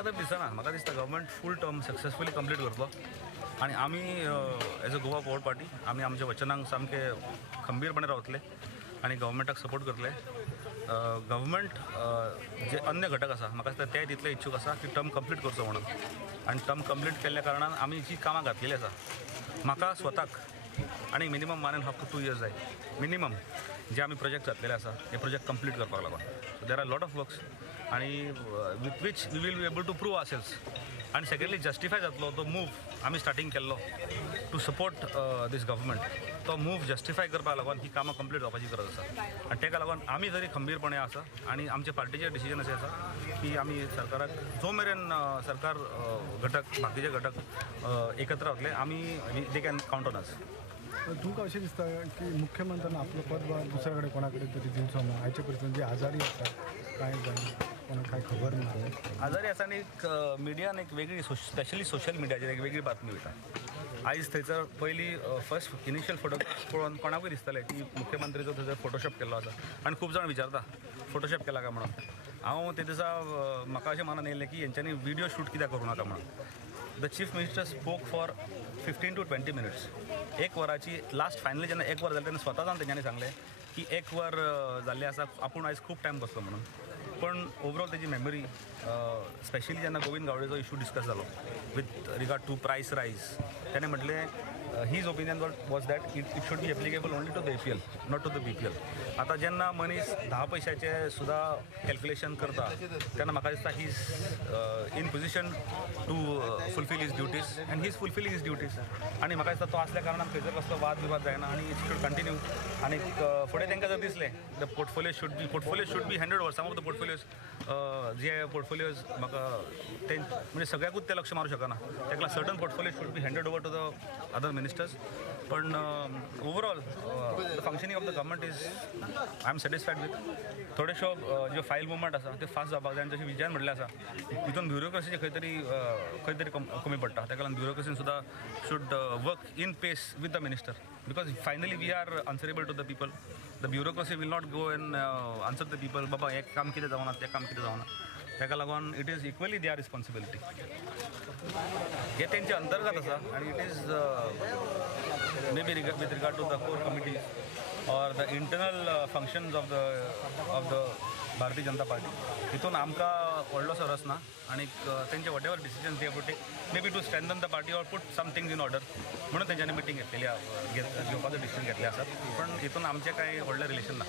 म्हाका तर दिसना, म्हाका दिसता गव्हर्मेंट फूल टर्म सक्सेसफुली कंप्लीट करतलो आणि आमी as a Goa power party आमी आमच्या वचनांक सामके खंबीरपणे रावतले आणि गव्हर्मेंटाक सपोर्ट करतले. गव्हर्मेंट जे अन्य घटक आसा म्हाका दिसता ते तितले इच्छूक आसा की टर्म कंप्लीट करचो म्हणून, आणि टर्म कंप्लीट केल्ल्या कारणान आमी जी कामां घातलेली आसा म्हाका स्वताक आणि मिनिमम 1.5 to 2 years जाय मिनिमम जे आमी प्रोजेक्ट घातलेले आसा हे प्रोजेक्ट कंप्लीट करपाक लागून. So there are lot of works आणि with which we will be able to prove ourselves. आणि सेकंडली जस्टिफाय जातलो तो मूव आमी स्टार्टींग केल्लो टू सपोर्ट दीस गव्हर्मेंट, तो मूव जस्टिफाय करपाक लागून ही कामां कंप्लीट जावपाची गरज आसा. आणि ताका लागून आमी जरी खंबीरपणे आसा आणि आमचे पार्टीचे डिसिजन अशें आसा की आमी सरकाराक जो मेरेन सरकार घटक बाकीचे घटक एकत्र रावतले आमी they can count on us. तुमकां अशें दिसता की मुख्यमंत्र्यान आपलो पदभार दुसऱ्या कडेन कोणा कडेन तरी दिवचो ना? आयचे परिस्थितीन जे आजारी आसा कांय जाण कोणाक कांय खबर ना आजारी आसा आनी मिडियान एक वेगळी स्पेशली सोशल मिडियाचेर एक वेगळी बातमी वयता. आयज थंयसर पयली फर्स्ट इनिशियल फोटोग्राफ पळोवन कोणाकूय दिसतलें की मुख्यमंत्रीचो थंयसर फोटोशॉप केल्लो आसा आणि खूब जाण विचारता फोटोशॉप केला काय म्हणून. हांव ते दिसा म्हाका अशें मनान येयलें की हेंच्यांनी व्हिडियो शूट कित्याक करूं नाका म्हणून. The chief minister spoke for 15 to 20 minutes. 1 वराची लास्ट फायनली जेन्ना 1 वर जालें तेन्ना स्वता जावन तेंच्यांनी सांगलें की 1 वर जाल्लें आसा, आपूण आयज खूब टायम बसलो म्हणून. पण ओवरऑल तेजी मेमरी स्पेशली जेन्ना गोविंद गावडेचो इशू डिस्कस जालो with regard to price rise, तेणें म्हटलें his opinion was that it should be applicable only to the APL not to the BPL. आतां जेन्ना मनीस 10 पैशाचे सुद्दां कॅल्क्युलेशन करता तेन्ना म्हाका दिसता he is in position to fulfil his duties and he is fulfilling his duties. आणि म्हाका दिसता तो आसल्या कारणान खंयसर कसलो वाद विवाद जायना आणि इट शूड कंटिन्यू. आणि फुडें तांकां जर दिसलें the portfolio should be handed over. Some of the portfolios जे पोर्टफोलियोज म्हाका ते म्हणजे सगळ्याकूच ते लक्ष मारूं शकना, ताका certain portfolio should be handed over to the other ministers. पण overall the functioning of the government is I am satisfied with. थोडेशो ज्यो फायल मुवमेंट आसा ते फास्ट जावपाक जाय. आनी जशें विजयान म्हटलें आसा हितून ब्युरोक्रसीचे खंय तरी कमी पडटा. ताका लागून ब्युरोक्रसीन सुद्दां should work in pace with the minister because finally we are answerable to the people. The bureaucracy will not go an answer the people बाबा हें काम कितें जावना तें काम कितें जावना. ताका लागून it is equally their responsibility. हे तेंचे अंतर्गत आसा आणि it is may be with regard to the core committee or the internal functions of the Bharatiya Janata party हितून आमकां व्हडलोसो रस ना. आणि तेंचे whatever decisions they have to take may be to strengthen the party or put some things in order म्हणून तेंच्यांनी meeting घेतलेली घेवपाचो डिसिजन घेतले आसात. पण हितून आमचें कांय व्हडलें रिलेशन ना.